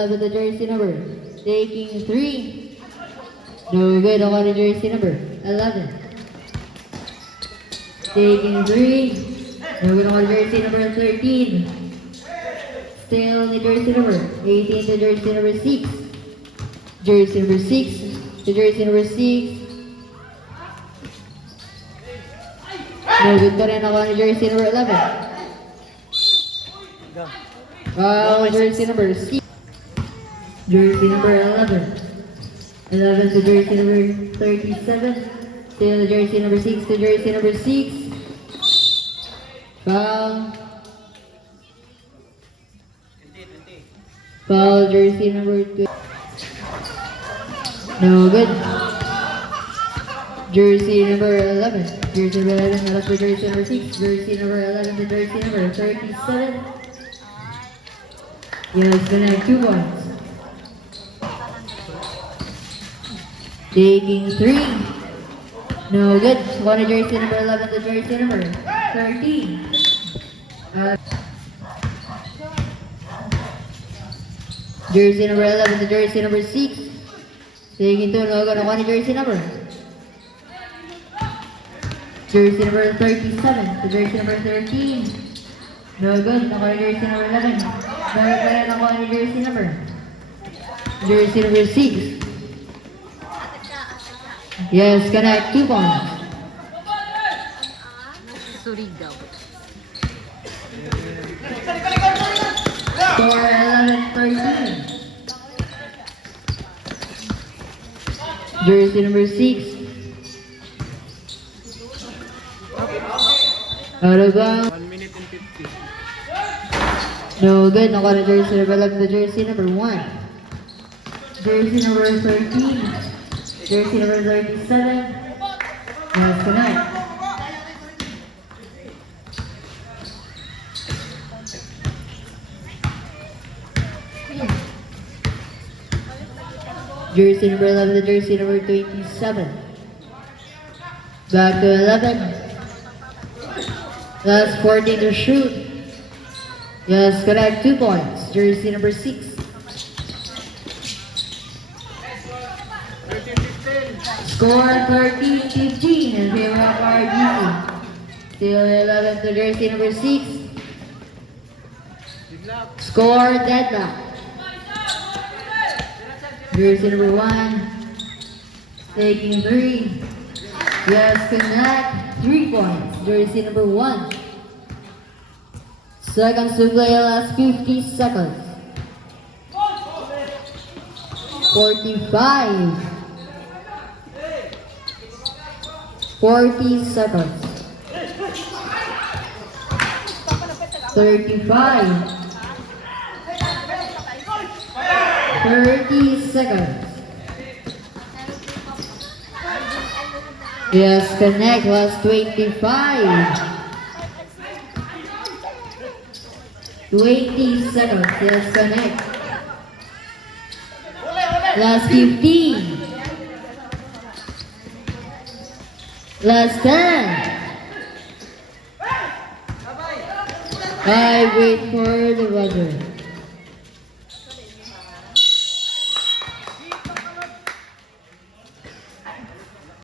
With the jersey number, taking 3. No good on the jersey number 11. Taking 3. No good on the jersey number 13. Still the jersey number 18 to jersey number 6. Jersey number 6 to jersey number 6. No good pa rin ako ni jersey number 11. Jersey number 6. Jersey number 11. 11 to jersey number 37. Still the jersey number 6 to jersey number 6. Foul. Foul jersey number 2. No good. Jersey number 11. Jersey number 11 left to jersey number 6. Jersey number 11 to jersey number 37. Yes, gonna have 2 points. Taking 3. No good. One jersey number 11 to jersey number 13. Jersey number 11 to jersey number 6. Taking 2. No good. One jersey number. Jersey number 37 to jersey number 13. No good. One jersey number 11. No good. One jersey number. Jersey number 6. Yes, connect 2 points. Surigao. Score 11-13. Jersey number 6. Out of bounds. 1 minute and 50. No good. Nakuha na jersey number 11 to jersey number 1. Jersey number 13. Jersey number 37. Yes, connect. Jersey number 11 to jersey number 27. Back to 11. Last 14 to shoot. Yes, connect 2 points. Jersey number 6. 13-15. Score 13-15 in favor of RGC. Still 11 to jersey number 6. Score deadlock. Jersey number 1. Taking 3. Yes, connect 3 points. Jersey number 1. Seconds to play, last 50 seconds. 45. 40 seconds. 35. 30 seconds. Yes, connect, last 25. 20 seconds, yes, connect. Last 15. Last 10. I wait for the buzzer.